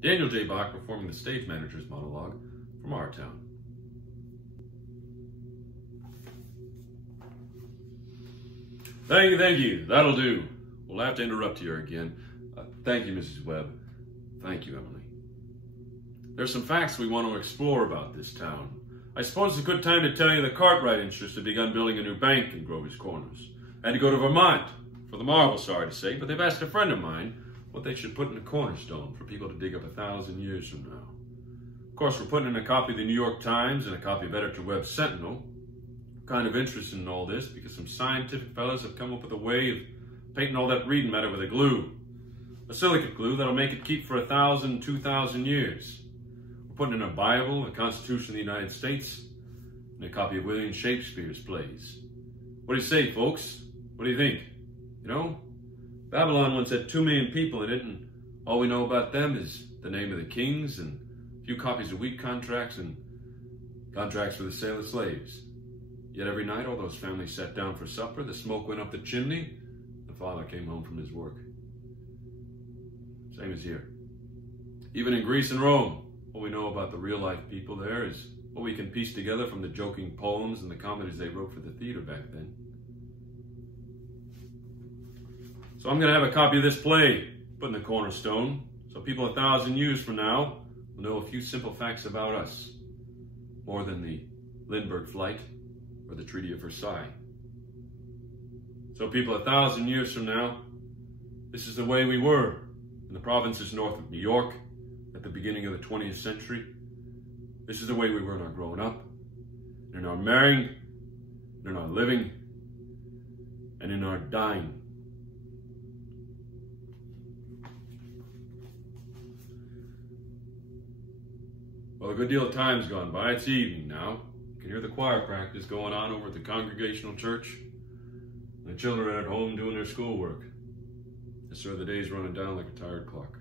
Daniel J. Bach performing the stage manager's monologue from our town. Thank you. That'll do. We'll have to interrupt here again. Thank you, Mrs. Webb. Thank you, Emily. There's some facts we want to explore about this town. I suppose it's a good time to tell you the Cartwright interests have begun building a new bank in Grover's Corners. I had to go to Vermont for the marble, sorry to say, but they've asked a friend of mine what they should put in a cornerstone for people to dig up 1,000 years from now. Of course, we're putting in a copy of the New York Times and a copy of Editor Webb's Sentinel. I'm kind of interested in all this because some scientific fellas have come up with a way of painting all that reading matter with a glue. A silicate glue that'll make it keep for 1,000, 2,000 years. We're putting in a Bible, the Constitution of the United States, and a copy of William Shakespeare's plays. What do you say, folks? What do you think? You know, Babylon once had 2 million people in it, and all we know about them is the name of the kings and a few copies of wheat contracts and contracts for the sale of slaves. Yet every night all those families sat down for supper, the smoke went up the chimney, the father came home from his work. Same as here. Even in Greece and Rome, what we know about the real-life people there is what we can piece together from the joking poems and the comedies they wrote for the theater back then. So I'm going to have a copy of this play put in the cornerstone, so people 1,000 years from now will know a few simple facts about us, more than the Lindbergh flight or the Treaty of Versailles. So people 1,000 years from now, this is the way we were in the provinces north of New York at the beginning of the 20th century. This is the way we were in our growing up, in our marrying, in our living, and in our dying. Well, a good deal of time's gone by. It's evening now. You can hear the choir practice going on over at the Congregational Church. And the children are at home doing their schoolwork. Yes, sir, the day's running down like a tired clock.